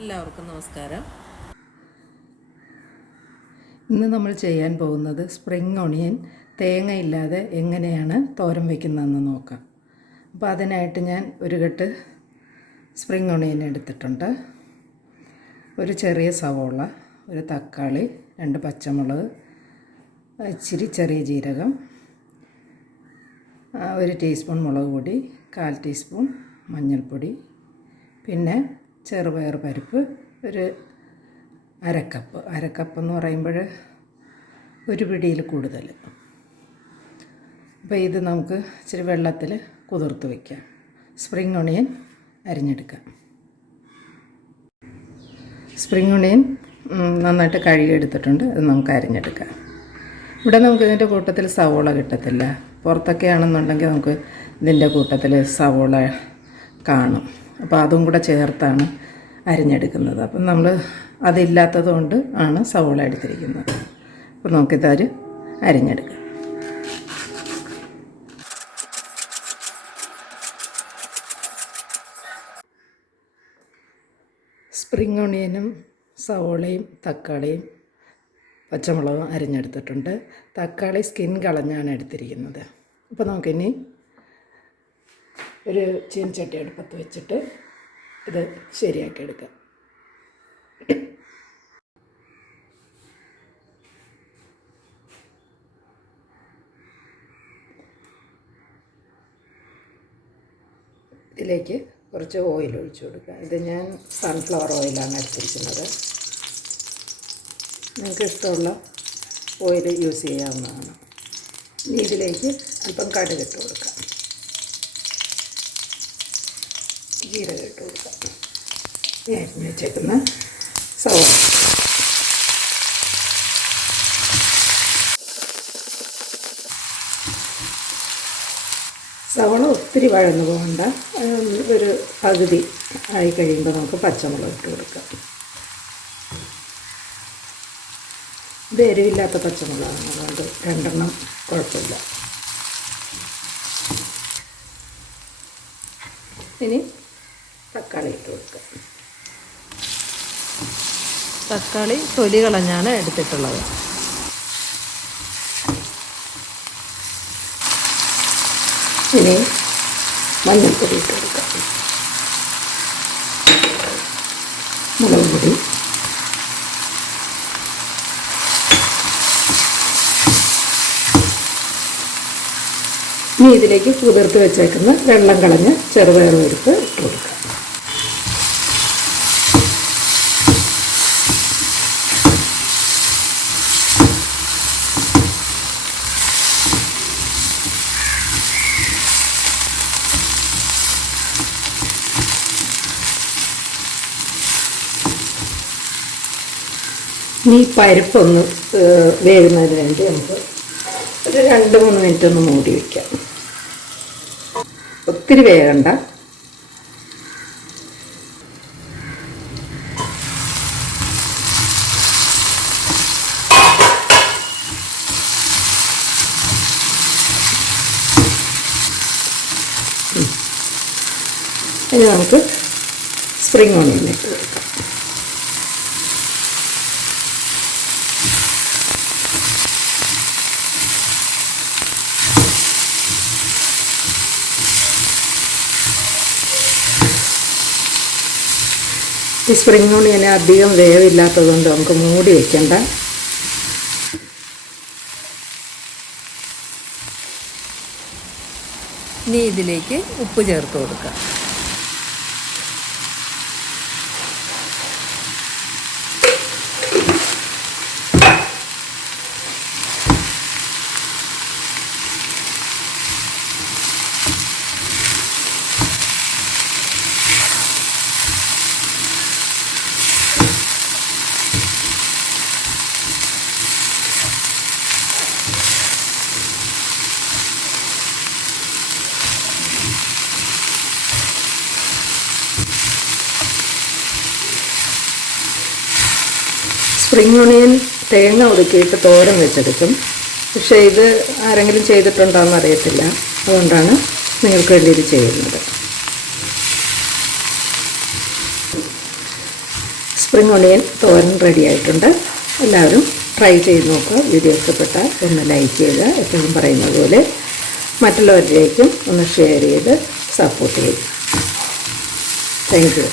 എല്ലാവർക്കും നമസ്കാരം. ഇന്ന് നമ്മൾ ചെയ്യാൻ പോകുന്നത് സ്പ്രിംഗ് ഓണിയൻ തേങ്ങയില്ലാതെ എങ്ങനെയാണ് തോരൻ വയ്ക്കുന്നതെന്ന് നോക്കാം. അപ്പോൾ അതിനായിട്ട് ഞാൻ ഒരു കെട്ട് സ്പ്രിംഗ് ഓണിയൻ എടുത്തിട്ടുണ്ട്. ഒരു ചെറിയ സവോള, ഒരു തക്കാളി, 2 പച്ചമുളക്, ഇച്ചിരി ചെറിയ ജീരകം, 1 ടീസ്പൂൺ മുളക് പൊടി, 1/4 ടീസ്പൂൺ മഞ്ഞൾപ്പൊടി, പിന്നെ ചെറുപയർ പരിപ്പ് ഒരു അരക്കപ്പ് എന്ന് പറയുമ്പോൾ ഒരു പിടിയിൽ കൂടുതൽ. അപ്പോൾ ഇത് നമുക്ക് ഇച്ചിരി വെള്ളത്തിൽ കുതിർത്ത് വയ്ക്കാം. സ്പ്രിംഗ് ഓണിയൻ അരിഞ്ഞെടുക്കാം. സ്പ്രിംഗ് ഓണിയൻ നന്നായിട്ട് കഴുകിയെടുത്തിട്ടുണ്ട്. അത് നമുക്ക് അരിഞ്ഞെടുക്കാം. ഇവിടെ നമുക്ക് ഇതിൻ്റെ കൂട്ടത്തിൽ സവോള കിട്ടത്തില്ല. പുറത്തൊക്കെ ആണെന്നുണ്ടെങ്കിൽ നമുക്ക് ഇതിൻ്റെ കൂട്ടത്തിൽ സവോള കാണും. അപ്പോൾ അതും കൂടെ ചേർത്താണ് അരിഞ്ഞെടുക്കുന്നത്. അപ്പം നമ്മൾ അതില്ലാത്തത് കൊണ്ട് ആണ് സവോള എടുത്തിരിക്കുന്നത്. അപ്പോൾ നമുക്കിതൊരു അരിഞ്ഞെടുക്കാം. സ്പ്രിംഗ് ഓണിയനും സവോളയും തക്കാളിയും പച്ചമുളകും അരിഞ്ഞെടുത്തിട്ടുണ്ട്. തക്കാളി സ്കിൻ കളഞ്ഞാണ് എടുത്തിരിക്കുന്നത്. അപ്പോൾ നമുക്കിനി ഒരു ചീനച്ചട്ടി അടുപ്പത്ത് വെച്ചിട്ട് ഇത് ശരിയാക്കി എടുക്കാം. ഇതിലേക്ക് കുറച്ച് ഓയിൽ ഒഴിച്ചു കൊടുക്കുക. ഇത് ഞാൻ സൺഫ്ലവർ ഓയിലാണ് എടുത്തിരിക്കുന്നത്. നിങ്ങൾക്ക് ഇഷ്ടമുള്ള ഓയിൽ യൂസ് ചെയ്യാവുന്നതാണ്. ഇനി ഇതിലേക്ക് അല്പം കടുക് ഇട്ട് കൊടുക്കാം, ജീരകം ഇട്ട് കൊടുക്കാം, അരിഞ്ഞ് വെച്ചേക്കുന്ന സവോള. സവോള ഒത്തിരി വഴന്നു പോകണ്ട. ഒരു പകുതി ആയി കഴിയുമ്പോൾ നമുക്ക് പച്ചമുളക് ഇട്ട് കൊടുക്കാം. ഇത് എരിവില്ലാത്ത പച്ചമുളകാണ്, അതുകൊണ്ട് 2 കുഴപ്പമില്ല. ഇനി തക്കാളി ഇട്ട് കൊടുക്കുക. തക്കാളി തൊലി കളഞ്ഞാണ് എടുത്തിട്ടുള്ളത്. ഇനി മഞ്ഞൾപ്പൊടി ഇട്ട് കൊടുക്കുക, മുളക് പൊടി, ഇനി ഇതിലേക്ക് കുതിർത്ത് വെച്ചേക്കുന്ന വെള്ളം കളഞ്ഞ് ചെറുപയർ പരിപ്പ് ഇട്ട് കൊടുക്കുക. ഇനി പരിപ്പൊന്ന് വേകുന്നതിന് വേണ്ടി നമുക്ക് ഒരു 2-3 മിനിറ്റ് ഒന്ന് മൂടി വയ്ക്കാം. ഒത്തിരി വേകണ്ട. ഇനി നമുക്ക് സ്പ്രിംഗ് ഓണിയൻ ഇട്ട് കൊടുക്കാം. ഈ സ്പ്രിംഗ് ഓണിയന് അധികം വേവില്ലാത്തതുകൊണ്ട് നമുക്ക് മൂടി വയ്ക്കണ്ട. ഇനി ഇതിലേക്ക് ഉപ്പ് ചേർത്ത് കൊടുക്കാം. സ്പ്രിംഗ് ഓണിയൻ തേങ്ങ ഒതുക്കിയിട്ട് തോരൻ വെച്ചെടുക്കും. പക്ഷേ ഇത് ആരെങ്കിലും ചെയ്തിട്ടുണ്ടോയെന്ന് അറിയത്തില്ല, അതുകൊണ്ടാണ് നിങ്ങൾക്ക് വേണ്ടി ഇത് ചെയ്യുന്നത്. സ്പ്രിംഗ് ഒണിയൻ തോരൻ റെഡി ആയിട്ടുണ്ട്. എല്ലാവരും ട്രൈ ചെയ്ത് നോക്കുക. വീഡിയോ ഇഷ്ടപ്പെട്ടാൽ ഒന്ന് ലൈക്ക് ചെയ്യുക. എപ്പോഴും പറയുന്നത് പോലെ മറ്റുള്ളവരിലേക്കും ഒന്ന് ഷെയർ ചെയ്ത് സപ്പോർട്ട് ചെയ്യുക. Thank you.